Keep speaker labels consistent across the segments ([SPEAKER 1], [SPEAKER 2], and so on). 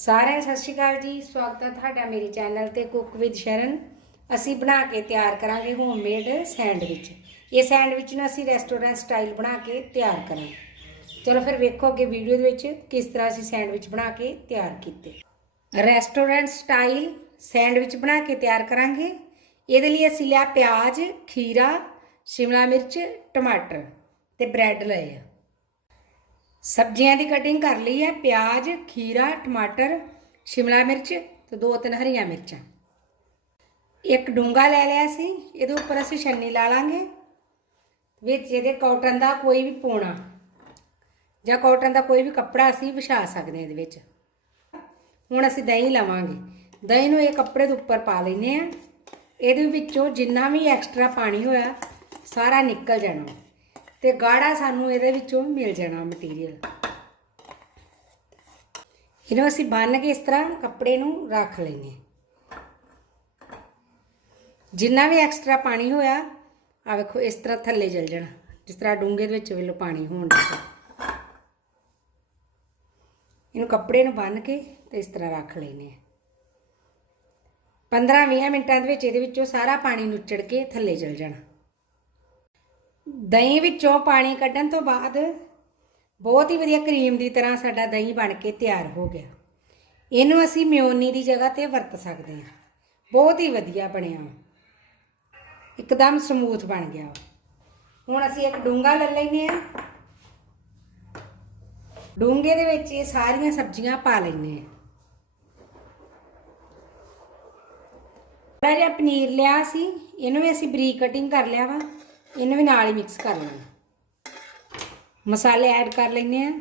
[SPEAKER 1] ਸਾਰਿਆਂ ਸਤਿ ਸ਼੍ਰੀ ਅਕਾਲ ਜੀ। ਸਵਾਗਤ ਹੈ ਤੁਹਾਡਾ ਮੇਰੇ ਚੈਨਲ ਤੇ ਕੁੱਕ ਵਿਦ ਸ਼ਰਨ। ਅਸੀਂ ਬਣਾ ਕੇ ਤਿਆਰ ਕਰਾਂਗੇ ਹੋਮਮੇਡ ਸੈਂਡਵਿਚ। ਇਹ ਸੈਂਡਵਿਚ ਨੂੰ ਅਸੀਂ ਰੈਸਟੋਰੈਂਟ ਸਟਾਈਲ ਬਣਾ ਕੇ ਤਿਆਰ ਕਰਾਂਗੇ। ਚਲੋ ਫਿਰ ਵੇਖੋ ਅੱਗੇ ਵੀਡੀਓ ਦੇ ਵਿੱਚ ਕਿਸ ਤਰ੍ਹਾਂ ਅਸੀਂ ਸੈਂਡਵਿਚ ਬਣਾ ਕੇ ਤਿਆਰ ਕੀਤੇ। ਰੈਸਟੋਰੈਂਟ ਸਟਾਈਲ ਸੈਂਡਵਿਚ ਬਣਾ ਕੇ ਤਿਆਰ ਕਰਾਂਗੇ। ਇਹਦੇ ਲਈ ਅਸੀਂ ਲਿਆ ਪਿਆਜ਼, ਖੀਰਾ, ਸ਼ਿਮਲਾ ਮਿਰਚ, ਟਮਾਟਰ ਤੇ ਬ੍ਰੈਡ ਲਏ ਆ। ਸਬਜ਼ੀਆਂ ਦੀ ਕਟਿੰਗ ਕਰ ਲਈ ਹੈ, ਪਿਆਜ਼, ਖੀਰਾ, ਟਮਾਟਰ, ਸ਼ਿਮਲਾ ਮਿਰਚ ਤੇ ਦੋ ਤਿੰਨ ਹਰੀਆਂ ਮਿਰਚਾਂ। ਇੱਕ ਡੂੰਗਾ ਲੈ ਲਿਆ ਸੀ, ਇਹਦੇ ਉੱਪਰ ਅਸੀਂ ਛੰਨੀ ਲਾ ਲਾਂਗੇ, ਵਿੱਚ ਇਹਦੇ ਕਾਟਨ ਦਾ ਕੋਈ ਵੀ ਪੋਣਾ ਜਾਂ ਕਾਟਨ ਦਾ ਕੋਈ ਵੀ ਕੱਪੜਾ ਅਸੀਂ ਵਿਛਾ ਸਕਦੇ ਹਾਂ ਇਹਦੇ ਵਿੱਚ। ਹੁਣ ਅਸੀਂ ਦਹੀਂ ਲਵਾਂਗੇ। ਦਹੀਂ ਨੂੰ ਇਹ ਕੱਪੜੇ ਦੇ ਉੱਪਰ ਪਾ ਲੈਨੇ ਆ ਇਹਦੇ ਵਿੱਚੋਂ ਜਿੰਨਾ ਵੀ ਐਕਸਟਰਾ ਪਾਣੀ ਹੋਇਆ, ਸਾਰਾ ਨਿਕਲ ਜਾਣਾ। ਤੇ ਗਾੜਾ ਸਾਨੂੰ ਇਹਦੇ ਵਿੱਚੋਂ ਮਿਲ ਜਾਣਾ ਮਟੀਰੀਅਲ ਇਹਨੂੰ ਅਸੀਂ ਬੰਨ ਕੇ ਇਸ ਤਰ੍ਹਾਂ ਕੱਪੜੇ ਨੂੰ ਰੱਖ ਲੈਨੇ ਜਿੰਨਾ ਵੀ ਐਕਸਟਰਾ ਪਾਣੀ ਹੋਇਆ ਆ ਵੇਖੋ, ਇਸ ਤਰ੍ਹਾਂ ਥੱਲੇ ਜਲ ਜਾਣਾ। ਜਿਸ ਤਰ੍ਹਾਂ ਡੂੰਘੇ ਦੇ ਵਿੱਚ ਵੇਲੋ ਪਾਣੀ ਹੋਣ ਲੱਗਾ ਇਹਨੂੰ ਕੱਪੜੇ ਨੂੰ ਬੰਨ ਕੇ ਤੇ ਇਸ ਤਰ੍ਹਾਂ ਰੱਖ ਲੈਨੇ ਆ 15-20 ਮਿੰਟਾਂ ਦੇ ਵਿੱਚ ਇਹਦੇ ਵਿੱਚੋਂ ਸਾਰਾ ਪਾਣੀ ਨੁੱਚੜ ਕੇ ਥੱਲੇ ਚਲ ਜਾਣਾ। ਦਹੀਂ ਵਿੱਚੋਂ ਪਾਣੀ ਕੱਢਣ ਤੋਂ ਬਾਅਦ ਬਹੁਤ ਹੀ ਵਧੀਆ ਕਰੀਮ ਦੀ ਤਰ੍ਹਾਂ ਸਾਡਾ ਦਹੀਂ ਬਣ ਕੇ ਤਿਆਰ ਹੋ ਗਿਆ। ਇਹਨੂੰ ਅਸੀਂ ਮਿਓਨੀ ਦੀ ਜਗ੍ਹਾ ਤੇ ਵਰਤ ਸਕਦੇ ਹਾਂ। ਬਹੁਤ ਹੀ ਵਧੀਆ ਬਣਿਆ ਇੱਕਦਮ ਸਮੂਥ ਬਣ ਗਿਆ ਹੁਣ ਅਸੀਂ ਇੱਕ ਡੂੰਗਾ ਲੈ ਲੈਨੇ ਆ। ਡੂੰਗੇ ਦੇ ਵਿੱਚ ਇਹ ਸਾਰੀਆਂ ਸਬਜ਼ੀਆਂ ਪਾ ਲੈਨੇ ਆ। ਥੋੜਾ ਜਿਹਾ ਪਨੀਰ ਲਿਆ ਸੀ। ਇਹਨੂੰ ਵੀ ਅਸੀਂ ਬਰੀਕ ਕਟਿੰਗ ਕਰ ਲਿਆ ਵਾ। ਇਹਨੂੰ ਵੀ ਨਾਲ ਹੀ ਮਿਕਸ ਕਰ ਲੈਣਾ। ਮਸਾਲੇ ਐਡ ਕਰ ਲੈਨੇ ਆ।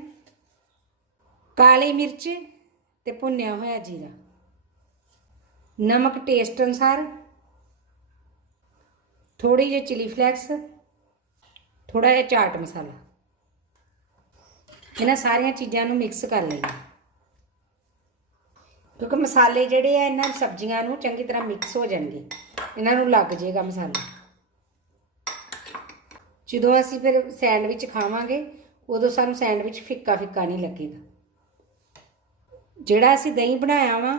[SPEAKER 1] ਕਾਲੀ ਮਿਰਚ ਤੇ ਭੁੰਨਿਆ ਹੋਇਆ ਜੀਰਾ। ਨਮਕ ਟੇਸਟ ਅਨੁਸਾਰ। ਥੋੜੀ ਜਿਹੀ ਚਿਲੀ ਫਲੈਕਸ ਥੋੜਾ ਜਿਹਾ ਚਾਟ ਮਸਾਲਾ। ਇਹਨਾਂ ਸਾਰੀਆਂ ਚੀਜ਼ਾਂ ਨੂੰ ਮਿਕਸ ਕਰ ਲੈਣਾ। ਕਿਉਂਕਿ ਮਸਾਲੇ ਜਿਹੜੇ ਆ, ਇਹਨਾਂ ਸਬਜ਼ੀਆਂ ਨੂੰ ਚੰਗੀ ਤਰ੍ਹਾਂ ਮਿਕਸ ਹੋ ਜਾਣਗੇ। ਇਹਨਾਂ ਨੂੰ ਲੱਗ ਜਾਏਗਾ ਮਸਾਲਾ। ਜਦੋਂ ਅਸੀਂ ਫਿਰ ਸੈਂਡਵਿਚ ਖਾਵਾਂਗੇ, ਉਦੋਂ ਸਾਨੂੰ ਸੈਂਡਵਿਚ ਫਿੱਕਾ ਫਿੱਕਾ ਨਹੀਂ ਲੱਗੇਗਾ। ਜਿਹੜਾ ਅਸੀਂ ਦਹੀਂ ਬਣਾਇਆ ਵਾ,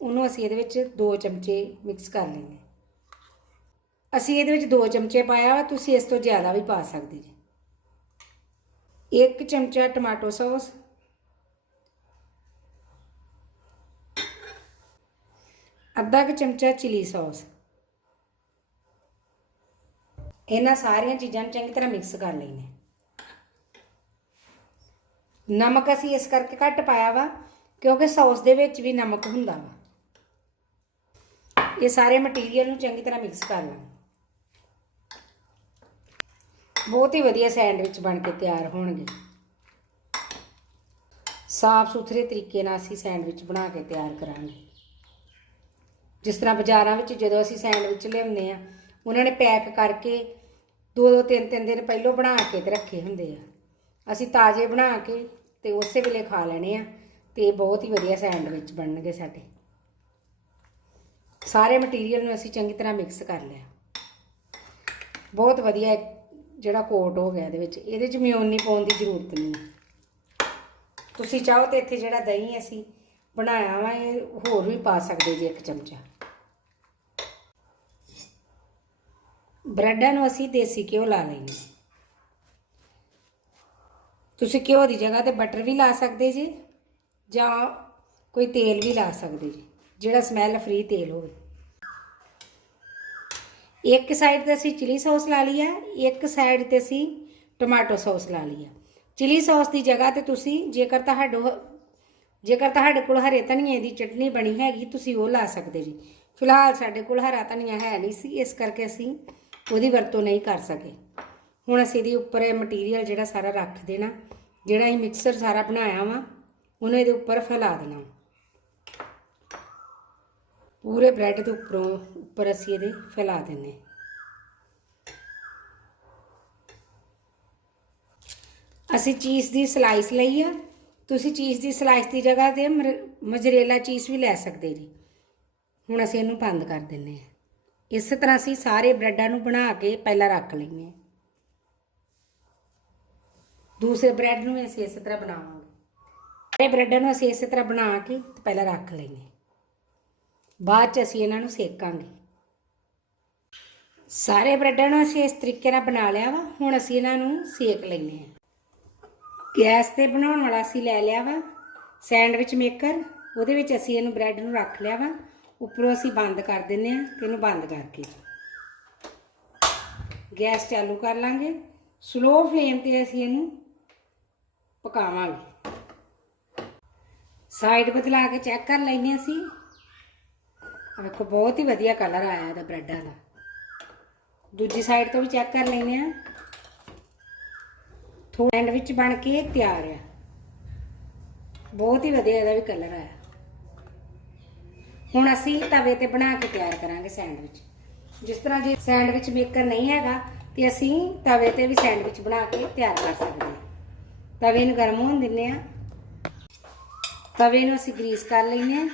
[SPEAKER 1] ਉਹਨੂੰ ਅਸੀਂ ਇਹਦੇ ਵਿੱਚ 2 ਚਮਚੇ ਮਿਕਸ ਕਰ ਲੈਂਦੇ ਅਸੀਂ ਇਹਦੇ ਵਿੱਚ 2 ਚਮਚੇ ਪਾਇਆ ਵਾ, ਤੁਸੀਂ ਇਸ ਤੋਂ ਜ਼ਿਆਦਾ ਵੀ ਪਾ ਸਕਦੇ ਜੀ। ਇੱਕ ਚਮਚਾ ਟਮਾਟੋ ਸੌਸ। ਅੱਧਾ ਕੁ ਚਮਚਾ ਚਿਲੀ ਸੌਸ। ਇਹਨਾਂ ਸਾਰੀਆਂ ਚੀਜ਼ਾਂ ਨੂੰ ਚੰਗੀ ਤਰ੍ਹਾਂ ਮਿਕਸ ਕਰ ਲੈਣੇ ਨਮਕ ਅਸੀਂ ਇਸ ਕਰਕੇ ਘੱਟ ਪਾਇਆ ਵਾ, ਕਿਉਂਕਿ ਸੌਸ ਦੇ ਵਿੱਚ ਵੀ ਨਮਕ ਹੁੰਦਾ ਵਾ। ਇਹ ਸਾਰੇ ਮਟੀਰੀਅਲ ਨੂੰ ਚੰਗੀ ਤਰ੍ਹਾਂ ਮਿਕਸ ਕਰ ਲਾਂ ਬਹੁਤ ਹੀ ਵਧੀਆ ਸੈਂਡਵਿਚ ਬਣ ਕੇ ਤਿਆਰ ਹੋਣਗੇ। ਸਾਫ਼ ਸੁਥਰੇ ਤਰੀਕੇ ਨਾਲ ਅਸੀਂ ਸੈਂਡਵਿਚ ਬਣਾ ਕੇ ਤਿਆਰ ਕਰਾਂਗੇ। ਜਿਸ ਤਰ੍ਹਾਂ ਬਾਜ਼ਾਰਾਂ ਵਿੱਚ ਜਦੋਂ ਅਸੀਂ ਸੈਂਡਵਿਚ ਲਿਆਉਂਦੇ ਆ ਉਹਨਾਂ ਨੇ ਪੈਕ ਕਰਕੇ ਦੋ ਦੋ ਤਿੰਨ ਤਿੰਨ ਦਿਨ ਪਹਿਲੋਂ ਬਣਾ ਕੇ ਤੇ ਰੱਖੇ ਹੁੰਦੇ ਆ। ਅਸੀਂ ਤਾਜ਼ੇ ਬਣਾ ਕੇ ਤੇ ਉਸੇ ਵੇਲੇ ਖਾ ਲੈਣੇ ਆ ਤੇ ਬਹੁਤ ਹੀ ਵਧੀਆ ਸੈਂਡਵਿਚ ਬਣਨਗੇ ਸਾਡੇ। ਸਾਰੇ ਮਟੀਰੀਅਲ ਨੂੰ ਅਸੀਂ ਚੰਗੀ ਤਰ੍ਹਾਂ ਮਿਕਸ ਕਰ ਲਿਆ। ਬਹੁਤ ਵਧੀਆ ਜਿਹੜਾ ਕੋਟ ਹੋ ਗਿਆ ਇਹਦੇ ਵਿੱਚ, ਇਹਦੇ ਚ ਮਿਓਨੀ ਪਾਉਣ ਦੀ ਜ਼ਰੂਰਤ ਨਹੀਂ ਤੁਸੀਂ ਚਾਹੋ ਤੇ ਇੱਥੇ ਜਿਹੜਾ ਦਹੀਂ ਅਸੀਂ ਬਣਾਇਆ ਵਾ, ਇਹ ਹੋਰ ਵੀ ਪਾ ਸਕਦੇ ਜੇ ਇੱਕ ਚਮਚਾ। ਬ੍ਰੈਡਾਂ ਨੂੰ ਅਸੀਂ ਦੇਸੀ ਘਿਓ ਲਾ ਲਈਏ ਤੁਸੀਂ ਘਿਓ ਦੀ ਜਗ੍ਹਾ ਤੇ ਬਟਰ ਵੀ ਲਾ ਸਕਦੇ ਜੀ, ਜਾਂ ਕੋਈ ਤੇਲ ਵੀ ਲਾ ਸਕਦੇ ਜੀ, ਜਿਹੜਾ ਸਮੈਲ ਫ੍ਰੀ ਤੇਲ ਹੋਵੇ। ਇੱਕ ਸਾਈਡ ਤੇ ਅਸੀਂ ਚਿਲੀ ਸੌਸ ਲਾ ਲਈ ਆ, ਇੱਕ ਸਾਈਡ ਤੇ ਅਸੀਂ ਟੋਮਾਟੋ ਸੌਸ ਲਾ ਲਈ ਆ। ਚਿਲੀ ਸੌਸ ਦੀ ਜਗ੍ਹਾ ਤੇ ਤੁਸੀਂ ਜੇਕਰ ਤੁਹਾਡੇ ਜੇਕਰ ਤੁਹਾਡੇ ਕੋਲ ਹਰੇ ਧਨੀਏ ਦੀ ਚਟਨੀ ਬਣੀ ਹੈਗੀ, ਤੁਸੀਂ ਉਹ ਲਾ ਸਕਦੇ ਜੀ। ਫਿਲਹਾਲ ਸਾਡੇ ਕੋਲ ਹਰਾ ਧਨੀਆ ਹੈ ਨਹੀਂ ਸੀ, ਇਸ ਕਰਕੇ ਅਸੀਂ ਉਹਦੀ ਵਰਤੋਂ ਨਹੀਂ ਕਰ ਸਕੇ। ਹੁਣ ਅਸੀਂ ਇਹਦੇ ਉੱਪਰ ਇਹ ਮਟੀਰੀਅਲ ਜਿਹੜਾ ਸਾਰਾ ਰੱਖ ਦੇਣਾ, ਜਿਹੜਾ ਅਸੀਂ ਮਿਕਸਰ ਸਾਰਾ ਬਣਾਇਆ ਵਾ, ਉਹਨੂੰ ਇਹਦੇ ਉੱਪਰ ਫੈਲਾ ਦੇਣਾ। ਪੂਰੇ ਬ੍ਰੈਡ ਦੇ ਉੱਪਰੋਂ, ਉੱਪਰ ਅਸੀਂ ਇਹਦੇ ਫੈਲਾ ਦਿੰਨੇ ਅਸੀਂ ਚੀਜ਼ ਦੀ ਸਲਾਈਸ ਲਈ ਆ। ਤੁਸੀਂ ਚੀਜ਼ ਦੀ ਸਲਾਈਸ ਦੀ ਜਗ੍ਹਾ ਤੇ ਮਜਰੇਲਾ ਚੀਜ਼ ਵੀ ਲੈ ਸਕਦੇ ਜੀ। ਹੁਣ ਅਸੀਂ ਇਹਨੂੰ ਬੰਦ ਕਰ ਦਿੰਨੇ ਆ ਇਸੇ ਤਰ੍ਹਾਂ ਅਸੀਂ ਸਾਰੇ ਬ੍ਰੈਡਾਂ ਨੂੰ ਬਣਾ ਕੇ ਪਹਿਲਾਂ ਰੱਖ ਲਈਏ ਦੂਸਰੇ ਬ੍ਰੈਡ ਨੂੰ ਵੀ ਅਸੀਂ ਇਸੇ ਤਰ੍ਹਾਂ ਬਣਾਵਾਂਗੇ। ਸਾਰੇ ਬ੍ਰੈਡਾਂ ਨੂੰ ਅਸੀਂ ਇਸੇ ਤਰ੍ਹਾਂ ਬਣਾ ਕੇ ਪਹਿਲਾਂ ਰੱਖ ਲੈਂਦੇ ਬਾਅਦ ਚ ਅਸੀਂ ਇਹਨਾਂ ਨੂੰ ਸੇਕਾਂਗੇ। ਸਾਰੇ ਬ੍ਰੈਡਾਂ ਨੂੰ ਅਸੀਂ ਇਸ ਤਰੀਕੇ ਨਾਲ ਬਣਾ ਲਿਆ ਵਾ, ਹੁਣ ਅਸੀਂ ਇਹਨਾਂ ਨੂੰ ਸੇਕ ਲੈਂਦੇ ਹਾਂ। ਗੈਸ ਤੇ ਬਣਾਉਣ ਵਾਲਾ ਅਸੀਂ ਲੈ ਲਿਆ ਵਾ, ਸੈਂਡਵਿਚ ਮੇਕਰ, ਉਹਦੇ ਵਿੱਚ ਅਸੀਂ ਇਹਨੂੰ ਬ੍ਰੈਡ ਨੂੰ ਰੱਖ ਲਿਆ ਵਾ। ਉੱਪਰੋਂ ਅਸੀਂ ਬੰਦ ਕਰ ਦਿੰਨੇ ਆ ਤੇ ਇਹਨੂੰ ਬੰਦ ਕਰਕੇ। ਗੈਸ ਚਾਲੂ ਕਰ ਲਾਂਗੇ। ਸਲੋ ਫਲੇਮ ਤੇ ਅਸੀਂ ਇਹਨੂੰ ਪਕਾਵਾਂਗੇ। ਸਾਈਡ ਬਦਲਾ ਕੇ ਚੈੱਕ ਕਰ ਲੈਨੇ ਅਸੀਂ। ਵੇਖੋ, ਬਹੁਤ ਹੀ ਵਧੀਆ ਕਲਰ ਆਇਆ ਇਹਦਾ ਬ੍ਰੈਡਾਂ ਦਾ ਦੂਜੀ ਸਾਈਡ ਤੋਂ ਵੀ ਚੈੱਕ ਕਰ ਲੈਨੇ ਆ ਥੋੜਾ ਐਂਡ ਵਿੱਚ ਬਣ ਕੇ ਤਿਆਰ ਆ। ਬਹੁਤ ਹੀ ਵਧੀਆ ਇਹਦਾ ਵੀ ਕਲਰ ਆਇਆ। ਹੁਣ ਅਸੀਂ ਤਵੇ ਤੇ ਬਣਾ ਕੇ ਤਿਆਰ ਕਰਾਂਗੇ ਸੈਂਡਵਿਚ। ਜਿਸ ਤਰ੍ਹਾਂ ਜੇ ਸੈਂਡਵਿਚ ਮੇਕਰ ਨਹੀਂ ਹੈਗਾ, ਤੇ ਅਸੀਂ ਤਵੇ ਤੇ ਵੀ ਸੈਂਡਵਿਚ ਬਣਾ ਕੇ ਤਿਆਰ ਕਰ ਸਕਦੇ ਹਾਂ। ਤਵੇ ਨੂੰ ਗਰਮ ਹੋਣ ਦਿੰਨੇ ਆ ਤਵੇ ਨੂੰ ਅਸੀਂ ਗਰੀਸ ਕਰ ਲੈਨੇ ਆ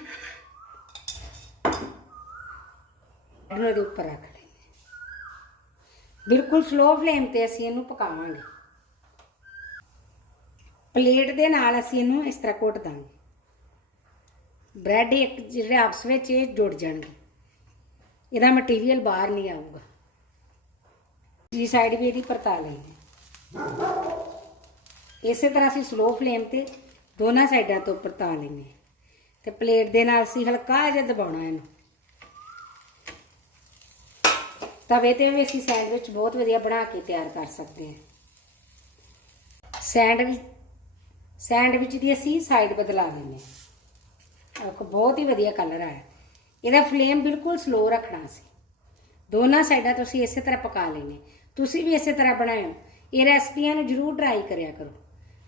[SPEAKER 1] ਇਹਨੂੰ ਇਹਦੇ ਉੱਪਰ ਰੱਖ ਲੈਂਦੇ ਹਾਂ। ਬਿਲਕੁਲ ਸਲੋ ਫਲੇਮ ਤੇ ਅਸੀਂ ਇਹਨੂੰ ਪਕਾਵਾਂਗੇ। ਪਲੇਟ ਦੇ ਨਾਲ ਅਸੀਂ ਇਹਨੂੰ ਇਸ ਤਰ੍ਹਾਂ ਘੋਟ ਦਾਂਗੇ। ਬ੍ਰੈਡ ਇੱਕ ਜਿਹੜੇ ਆਪਸ ਵਿੱਚ ਇਹ ਜੁੜ ਜਾਣਗੇ। ਇਹਦਾ ਮਟੀਰੀਅਲ ਬਾਹਰ ਨਹੀਂ ਆਊਗਾ। ਜੀ ਸਾਈਡ ਵੀ ਇਹਦੀ ਪਰਤਾ ਲੈਂਦੇ ਇਸੇ ਤਰ੍ਹਾਂ ਅਸੀਂ ਸਲੋ ਫਲੇਮ ਤੇ ਦੋਨਾਂ ਸਾਈਡਾਂ ਤੋਂ ਪਰਤਾ ਲੈਂਦੇ ਹਾਂ। ਤੇ ਪਲੇਟ ਦੇ ਨਾਲ ਅਸੀਂ ਹਲਕਾ ਜਿਹਾ ਦਬਾਉਣਾ ਇਹਨੂੰ। ਤਵੇ ਤੇ ਵੀ ਅਸੀਂ ਸੈਂਡਵਿਚ ਬਹੁਤ ਵਧੀਆ ਬਣਾ ਕੇ ਤਿਆਰ ਕਰ ਸਕਦੇ ਹਾਂ। ਸੈਂਡਵਿਚ ਸੈਂਡਵਿਚ ਦੀ ਅਸੀਂ ਸਾਈਡ ਬਦਲਾ ਲੈਂਦੇ ਹਾਂ। ਆਹ ਬਹੁਤ ਹੀ ਵਧੀਆ ਕਲਰ ਆਇਆ। ਇਹਦਾ ਫਲੇਮ ਬਿਲਕੁਲ ਸਲੋ ਰੱਖਣਾ ਸੀ। ਦੋਨਾਂ ਸਾਈਡਾਂ ਤੁਸੀਂ ਇਸੇ ਤਰ੍ਹਾਂ ਪਕਾ ਲੈਨੇ ਤੁਸੀਂ ਵੀ ਇਸੇ ਤਰ੍ਹਾਂ ਬਣਾਇਓ। ਇਹ ਰੈਸਪੀਆਂ ਨੂੰ ਜਰੂਰ ਟਰਾਈ ਕਰਿਆ ਕਰੋ।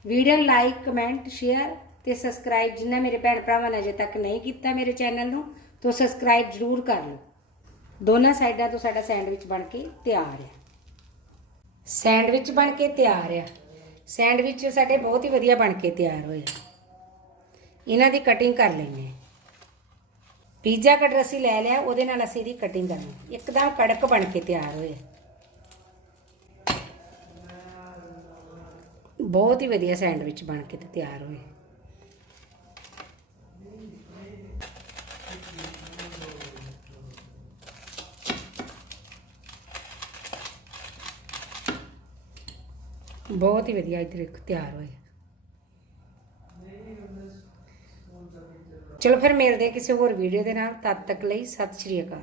[SPEAKER 1] ਵੀਡੀਓ ਲਾਈਕ ਕਮੈਂਟ ਸ਼ੇਅਰ ਤੇ ਸਬਸਕ੍ਰਾਈਬ ਜਿੰਨਾ ਮੇਰੇ ਭੈਣ ਭਰਾਵਾਂ ਨੇ ਅਜੇ ਤੱਕ ਨਹੀਂ ਕੀਤਾ ਮੇਰੇ ਚੈਨਲ ਨੂੰ, ਤਾਂ ਸਬਸਕ੍ਰਾਈਬ ਜਰੂਰ ਕਰ ਲਓ। ਦੋਨਾਂ ਸਾਈਡਾਂ ਤੋਂ ਸਾਡਾ ਸੈਂਡਵਿਚ ਬਣ ਕੇ ਤਿਆਰ ਹੈ ਸੈਂਡਵਿਚ ਬਣ ਕੇ ਤਿਆਰ ਆ। ਸੈਂਡਵਿਚ ਸਾਡੇ ਬਹੁਤ ਹੀ ਵਧੀਆ ਬਣ ਕੇ ਤਿਆਰ ਹੋਏ ਇਹਨਾਂ ਦੀ ਕਟਿੰਗ ਕਰ ਲੈਂਦੇ ਹਾਂ। ਪੀਜ਼ਾ ਕਟਰ ਅਸੀਂ ਲੈ ਲਿਆ, ਉਹਦੇ ਨਾਲ ਅਸੀਂ ਇਹਦੀ ਕਟਿੰਗ ਕਰਨੀ ਇੱਕਦਮ ਕੜਕ ਬਣ ਕੇ ਤਿਆਰ ਹੋਏ ਬਹੁਤ ਹੀ ਵਧੀਆ ਸੈਂਡਵਿਚ ਬਣ ਕੇ ਤੇ ਤਿਆਰ ਹੋਏ ਬਹੁਤ ਹੀ ਵਧੀਆ ਇੱਧਰ ਤਿਆਰ ਹੋਏ ਚਲੋ ਫਿਰ ਮਿਲਦੇ ਹਾਂ ਕਿਸੇ ਹੋਰ ਵੀਡੀਓ ਦੇ ਨਾਲ। ਤਦ ਤੱਕ ਲਈ ਸਤਿ ਸ਼੍ਰੀ ਅਕਾਲ।